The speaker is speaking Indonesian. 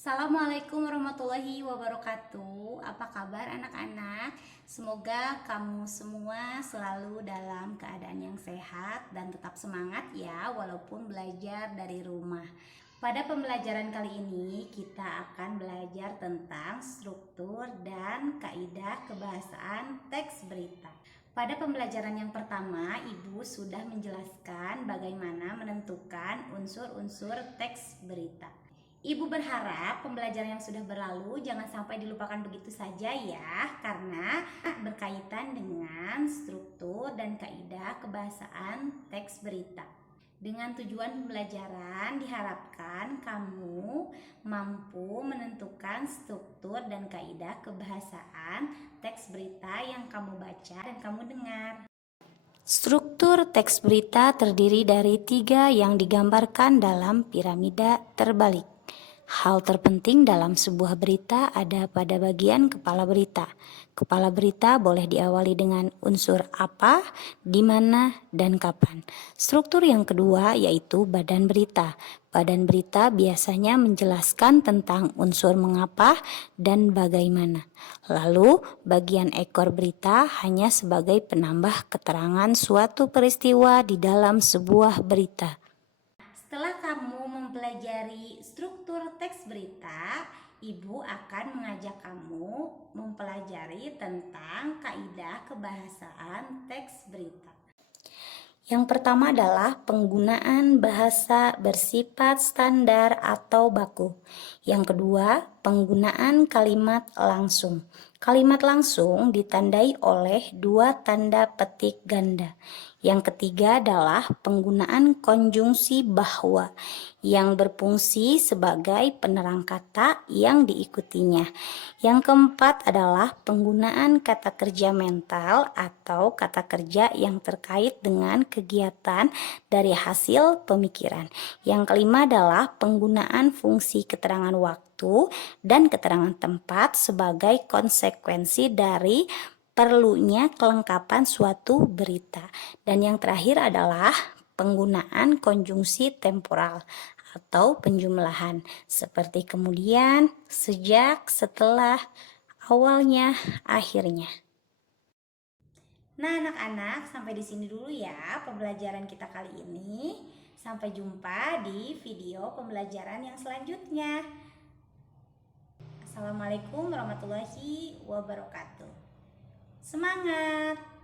Assalamualaikum warahmatullahi wabarakatuh. Apa kabar anak-anak? Semoga kamu semua selalu dalam keadaan yang sehat dan tetap semangat ya, walaupun belajar dari rumah. Pada pembelajaran kali ini kita akan belajar tentang struktur dan kaidah kebahasaan teks berita. Pada pembelajaran yang pertama, Ibu sudah menjelaskan bagaimana menentukan unsur-unsur teks berita. Ibu berharap pembelajaran yang sudah berlalu jangan sampai dilupakan begitu saja ya, karena berkaitan dengan struktur dan kaidah kebahasaan teks berita. Dengan tujuan pembelajaran diharapkan kamu mampu menentukan struktur dan kaidah kebahasaan teks berita yang kamu baca dan kamu dengar. Struktur teks berita terdiri dari 3 yang digambarkan dalam piramida terbalik. Hal terpenting dalam sebuah berita ada pada bagian kepala berita. Kepala berita boleh diawali dengan unsur apa, di mana, dan kapan. Struktur yang kedua yaitu badan berita. Badan berita biasanya menjelaskan tentang unsur mengapa dan bagaimana. Lalu, bagian ekor berita hanya sebagai penambah keterangan suatu peristiwa di dalam sebuah berita. Setelah kamu mempelajari struktur teks berita, Ibu akan mengajak kamu mempelajari tentang kaidah kebahasaan teks berita. Yang pertama adalah penggunaan bahasa bersifat standar atau baku. Yang kedua, penggunaan kalimat langsung. Kalimat langsung ditandai oleh 2 tanda petik ganda. Yang ketiga adalah penggunaan konjungsi bahwa yang berfungsi sebagai penerang kata yang diikutinya. Yang keempat adalah penggunaan kata kerja mental atau kata kerja yang terkait dengan kegiatan dari hasil pemikiran. Yang kelima adalah penggunaan fungsi keterangan waktu dan keterangan tempat sebagai konsekuensi dari perlunya kelengkapan suatu berita. Dan yang terakhir adalah penggunaan konjungsi temporal atau penjumlahan seperti kemudian, sejak, setelah, awalnya, akhirnya. Nah, anak-anak, sampai di sini dulu ya pembelajaran kita kali ini. Sampai jumpa di video pembelajaran yang selanjutnya. Assalamualaikum warahmatullahi wabarakatuh. Semangat!